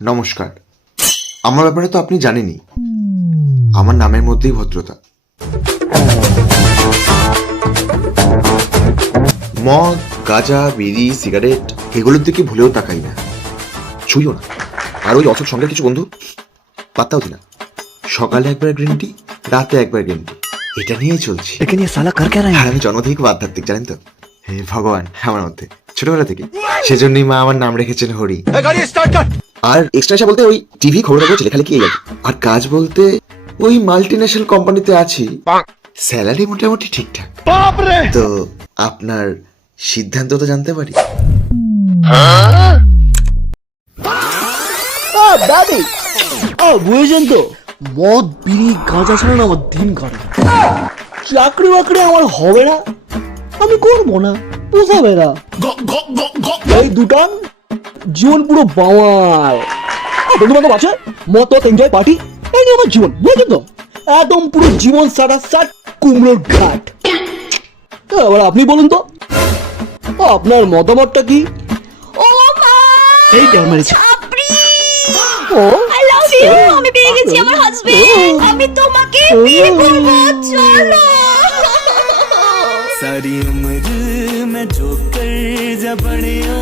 নমস্কার। আমার ব্যাপারে তো আপনি জানেনই, আমার নামের মধ্যেই ভদ্রতা। মদ, গাঁজা, বিড়ি, সিগারেট এগুলোর দিকে ভুলেও তাকাই না, ছুঁইও না। আর ওই অসৎ সঙ্গের কিছু বন্ধু পাত্তাও দিই না। সকালে একবার গ্রিন টি, রাতে একবার গ্রিন টি, এটা নিয়েই চলছি। लेकिन ये साला कर क्या रहा है? আর আমি জন্ম থেকে খুব আধ্যাত্মিক, জানেন তো। হে ভগবান আমার মধ্যে ছোটবেলা থেকে, সেজন্যই মা আমার নাম রেখেছেন হরি। আর এক্সট্রা এসে বলতে ওই টিভি খবর কাগজ লেখালেখি এই আর কি। আর কাজ বলতে ওই মাল্টি ন্যাশনাল কোম্পানিতে আছি, স্যালারি মোটামুটি ঠিকঠাক। তো আপনার সিদ্ধান্ত তো জানতে পারি? দাদি বুঝেছেন তো, মদ বিড়ি গাঁজা ছাড়া না আমার দিন কাটে না। চাকরি বাকরি আমার হবে না, আমি করবো না, পোষাবে না। এই দুটান জীবন পুরো বাওয়াল। বন্ধু বান্ধব আছে, মত এনজয় পার্টি, এই নিয়ে আমার জীবন, বুঝেছেন তো। একদম পুরো জীবন সারা সাট কুমড়োর ঘাট। এবার আপনি বলুন তো, আপনার মতামতটা কি? ও মা, এই ডর মেরেছে। চাপড়ি, ও I love you, আমি পেয়ে গেছি আমার হাজবেন্ড, আমি তোমাকে বিয়ে করব, চলো। सारी उम्र मैं जो कर जा बड़िया